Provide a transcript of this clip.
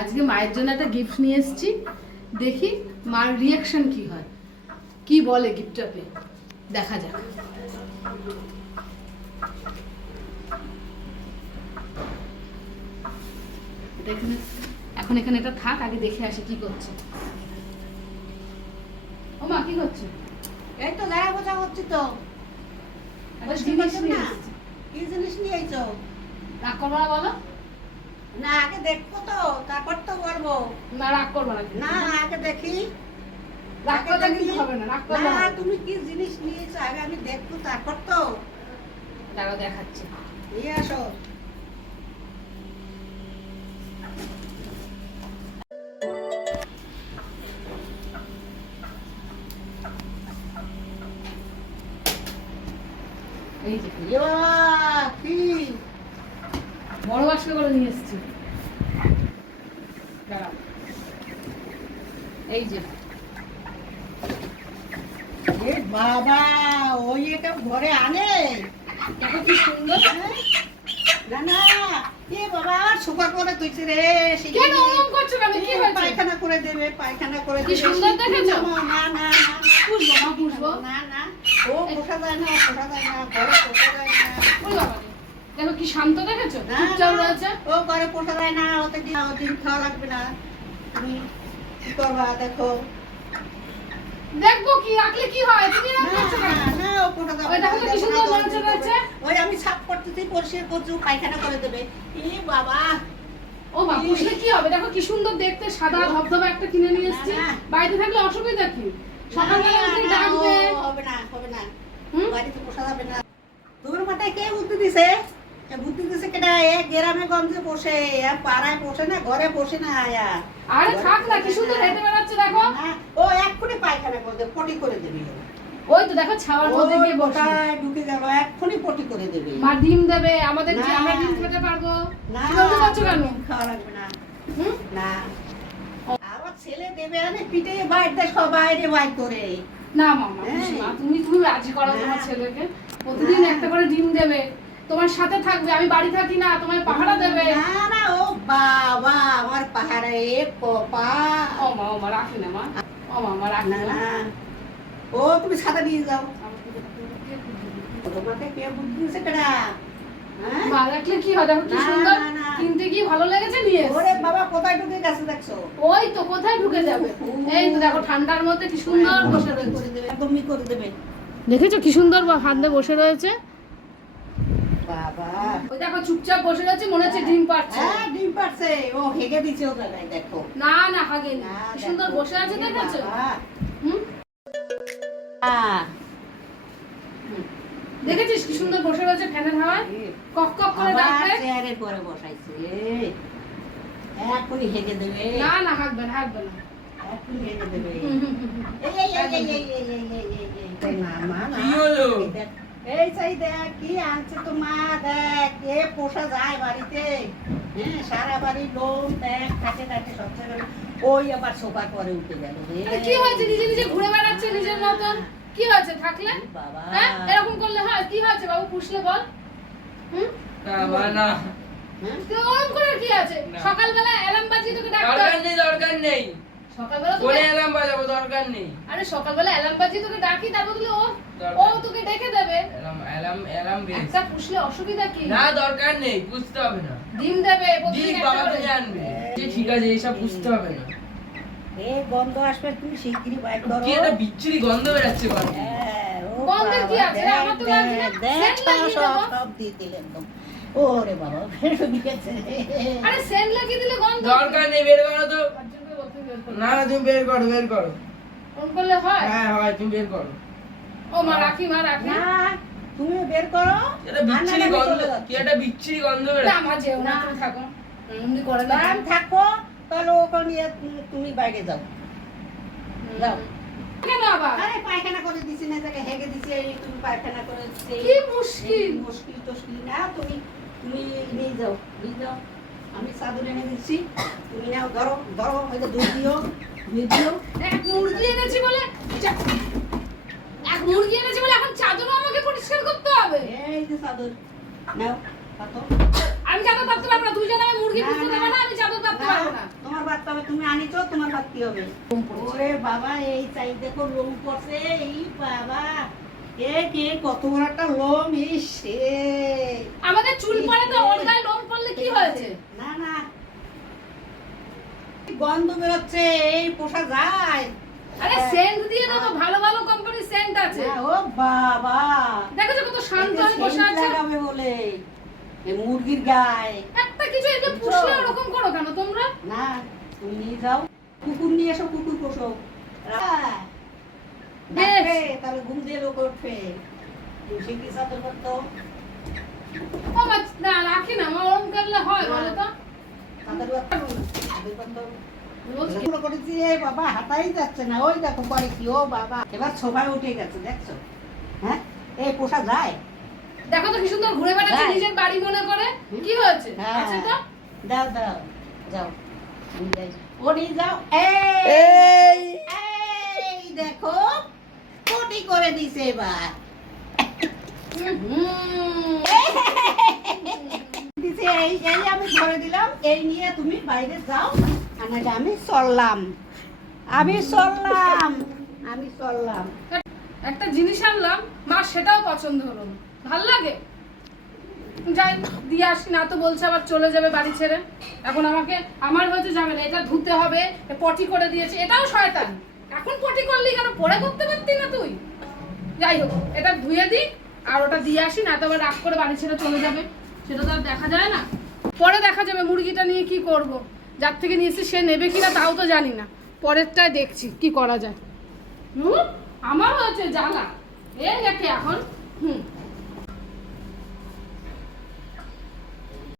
আজকে মায়ের জন্য একটা গিফট নিয়ে এসেছি, দেখি মার রিয়াকশন কি হয়, কি বলে গিফটটা পেয়ে, দেখা যাক। এখন এখানে এটা থাক, আগে দেখে আসি কি করছে। ও মা কি করছে? এই তো দাঁড়া বোঝা হচ্ছে তো। জিনিস নিয়ে এসেছি। কি জিনিস নিয়ে আইছো? রাগ করবো না বলো? না আগে দেখবো তো, তারপর তো বলবো। না রাগ করবো না। না আগে দেখি। রাগ করলে কিন্তু হবে না, রাগ করলে না হবে না। তুমি কি জিনিস নিয়েছো আগে আমি দেখবো তারপর তো। দাঁড়াও দেখাচ্ছি। নিয়ে আসো। এই যে ইয়া, কি বড় বাক্স করে নিয়ে এসেছি। দাঁড়াও, এই যে এ বাবা, ওই এটা ঘরে আনে। দেখো কি সুন্দর। না না, এ বাবা সুপার করে তুইছে রে। কেন ওরকম করছো কেন? কি হয়েছে? পায়খানা করে দেবে, পায়খানা করে কি দেবে। সুন্দর দেখেছো? না না না, পুষবো না, পুষবো না না, ও পোষা যায় না, পোষা যায় না, ঘরে পোষা যায় না। ওই বাবা রে। দেখো কি শান্ত দেখেছো, না, চুপচাপ না, রয়েছে। ও ঘরে পোষা যায় না, ওতে দিন খাওয়া লাগবে না। তুমি কি করবা দেখো। দেখবো কি রাখলে কি হয়, তুমি না রাখছো কেন? না, না, ও পোষা যাবে ওই না, দেখো তো কি সুন্দর লজ্জা রয়েছে। ওই আমি সাফ করতেছি, পরিষ্কার করছি, ও পায়খানা করে দেবে। ই বাবা, ও মা, পুষলে কি হবে? দেখো কি সুন্দর দেখতে, সাদা ধবধবে একটা কিনে নিয়ে এসেছি। না, না। বাড়িতে থাকলে অসুবিধা কি? সকালবেলা উঠে না, ডাকবে। ও হবে না, হবে না। হুম? বাড়িতে পোষা যাবে না। তোর মাথায় কে বুদ্ধি দিছে? এ বুদ্ধি দিছে কেডা? এ গ্রামে গঞ্জে পোষে, এ পাড়ায় পোষে না, ঘরে পোষে না আয়া। আরে ঘরে থাক না, কি পোষে সুন্দর না। হেঁটে বেড়াচ্ছে দেখো। না, ও এক্ষুনি পায়খানা করে দেবে, পটি করে দেবে। ওই তো দেখো ছাওয়ার মধ্যে ওই গিয়ে বসে। কোথায় ঢুকে গেল, এক্ষুনি পটি করে দেবে। মা ডিম দেবে আমাদের, যে না। আমরা ডিম খেতে পারবো। না, কি বলতে পারছো কেন? ডিম খাওয়া লাগবে না। হুম? না। আমার ছেলে দেবে আনে পিঠে বাইরে বাইরে বাই করে। না মামা, এই। মা তুমি রাজি করো না। তোমার ছেলেকে। প্রতিদিন না। একটা করে ডিম দেবে, তোমার সাথে থাকবে, আমি বাড়ি থাকি না, তোমায় পাহারা দেবে। না না, ও বাবা আমার পাহাড়ে এ কপা। ও মা রাখি না মা, ও মা রাখি না না। না, ও তুমি সাদা দিয়ে যাও। তোমাকে কে বুদ্ধি দিয়েছে কেডা? হ্যাঁ? মা রাখলে কি হয়, দেখো কি না, সুন্দর। না, না। কিনতে গিয়ে ভালো লেগেছে নিয়ে এসেছি। ওরে বাবা কোথায় ঢুকে গেছে দেখছো? ওই তো কোথায় ঢুকে যাবে। এই তো দেখো ঠান্ডার মধ্যে কি সুন্দর বসে রয়েছে। করে দেবে, একদমই করে দেবে। দেখেছো কি সুন্দর হাতে বসে রয়েছে। বাবা, ওই দেখো চুপচাপ বসে রয়েছে, মনে হচ্ছে ডিম পাচ্ছে। হ্যাঁ ডিম পারছে, ও হেগে দিছে ও জায়গায় দেখো। না না হাগেনি, না, কি সুন্দর দেখো। বসে আছে এ দেখেছো? বাবা। হুম? আহ, দেখেছিস কি সুন্দর বসে রয়েছে ফ্যানের হাওয়ায়, কক কক করে আবার ডাকবে। চেয়ারের পরে বসাইছে। এখনই হেগে দেবে, না না হাগবে না, হাগবে না। এখনই হেগে দেবে। হুম, হুম, হুম, হুম। এই না, মা, না। কি হলো? এই দেখ, এই সেই দেখ কি আনছে তো মা, দেখ এ পোষা যায় বাড়িতে। হ্যাঁ সারা বাড়ি লোক দেখ থাকে থাকে সব জায়গায়। ওই আবার সোফার পরে উঠে গেল রে। আরে কি হয়েছে, নিজে নিজে ঘুরে বেড়াচ্ছে নিজের মতন। কি হয়েছে থাকলে? বাবা, হ্যাঁ এরকম করলে হয়? কি হয়েছে বাবু, পুষলে বল। হুম? না হ্যাঁ? তুই ওরকম করে কি আছে? না। সকালবেলা অ্যালার্ম বাজিয়ে তোকে ডাকতে দরকার হয়। নেই, দরকার নেই। সকালবেলা কোনে তোকে, এলাম বাজাবো, দরকার নেই। আরে সকালবেলা অ্যালার্ম বাজিয়ে তোকে ডাকি, তার বদলে ও দরকার তোকে ডেকে দেবে। এলাম বেশ। একটা পুষলে অসুবিধা কি? না দরকার নেই, বুঝতে হবে না। ডিম দেবে প্রতিদিন ঠিক একটা বাবা করে। তুমি আনবে। ঠিক আছে, এইসব বুঝতে হবে না। এ গন্ধ আসবে, তুমি শিগগিরই বাইর করো। কি একটা বিচ্ছিরি গন্ধ বেরাচ্ছে বাড়ি। হ্যাঁ, ও গন্ধের কি বাবা, আছে? দেখ, আমার তো লাগছে না। দেখ, সেন্ট লাগিয়ে সব দেবো। সব দিয়ে দিলে একদম। ওরে বাবা ফেরত দিয়েছে। আরে সেন্ট লাগিয়ে দিলে গন্ধ। দরকার নেই, বের করো তো। অর্জুনকে বলতে বের করো। না না তুমি বের করো, বের করো। ফোন করলে হয়? হ্যাঁ হয়, তুমি বের করো। ও মা রাখি, মা রাখি। না তুমি বের করো। এটা বিচ্ছিরি রান্নাঘরে গন্ধ, চলে যাচ্ছে। কি একটা বিচ্ছিরি গন্ধ না বেরাচ্ছে। আমার যেও না, না। তুমি থাকো। এমনি করে না। দাঁড়ান থাকো, তাহলে ওকে নিয়ে তুমি বাইরে যাও। যাও। কেন আবার? আরে পায়খানা করে দিছি না, তাকে হেগে দিছি, এই তুমি পায়খানা করে দিছি। কি মুশকিল। মুশকিল টুশকিল না, তুমি তুমি নিয়ে যাও, নিয়ে যাও। আমি চাদর এনে দিচ্ছি, তুমি নাও, ধরো ধরো, হয়তো দুধ দিও, দুধ দিও। এক মুরগি এনেছি বলে, এক মুরগি এনেছি বলে এখন চাদরও আমাকে পরিষ্কার করতে হবে। এই যে চাদর নাও, পাতো। আমি চাদর পাততে পারবো না, তুই যেন আমি মুরগি পুষতে দেবে না, আমি চাদর পাততে পারবো না। তোমার বাড়তে হবে, তুমি আনিছো তোমার বাড়তে হবে। ওরে বাবা এই চাই দেখো লোম পড়ছে, এই বাবা এ কে কত বড় একটা লোম, ইস আমাদের চুল পড়ে তো ওর গায়ে লোম পড়লে কি হয়েছে? না না গন্ধ বেরোচ্ছে, এই পোষা যায়? আরে সেন্ট দিয়ে দেবো, ভালো ভালো কোম্পানির সেন্ট আছে। ও বাবা দেখো যে কত শান্ত হয়ে বসে আছে। লাগাবে বলে এই মুরগির গায়ে একটা কিছু এতে পুষলে ওরকম করো কেন তোমরা? না, তুমি নিয়ে যাও, কুকুর নিয়ে এসো, কুকুর পোষো। বেশ। তাহলে ঘুম দিয়ে লোক উঠবে। তুলসী কি সাথে করতো? ও মা, না রাখি না, আমার ওরকম করলে হয় বলো তো? তাদের তাদের করতো। রোজ মনে করেছি এ বাবা হাঁটাই যাচ্ছে না, ওই দেখো পরে কি, ও বাবা এবার সোফায় উঠে গেছে, দেখছো? হ্যাঁ এই পোষা যায়? দেখো তো কি সুন্দর ঘুরে বেড়াচ্ছে হ্যাঁ। নিজের বাড়ি মনে করে। কি হয়েছে? হ্যাঁ আছে তো? দাও দাও যাও, আমি যাই। ও নিয়ে যাও। এই এই দেখো পটি করে দিছে এবার। হুম। দিছে এই এই আমি ধরে দিলাম, এই নিয়ে তুমি বাইরে যাও, আর নাহলে আমি চললাম, আমি চললাম, আমি চললাম। একটা জিনিস আনলাম, মা সেটাও পছন্দ হলো না। ভাল লাগে? যাই দিয়ে আসি, না তো বলছে আবার চলে যাবে বাড়ি ছেড়ে। এখন আমাকে আমার হয়তো যাবে না, এটা ধুতে হবে, পটি করে দিয়েছে, এটাও শয়তান। এখন পটি করলি কেন, পরে করতে পারতি না তুই? যাই হোক, এটা ধুয়ে দিই আর ওটা দিয়ে আসি, না তো আবার রাগ করে বাড়ি ছেড়ে চলে যাবে, সেটা তো আর দেখা যায় না। পরে দেখা যাবে মুরগিটা নিয়ে কি করব। যার থেকে নিয়েছি সে নেবে কিনা তাও তো জানি না, পরেরটায় দেখছি কি করা যায়। আমার হয়েছে জ্বালা, এই দেখে এখন।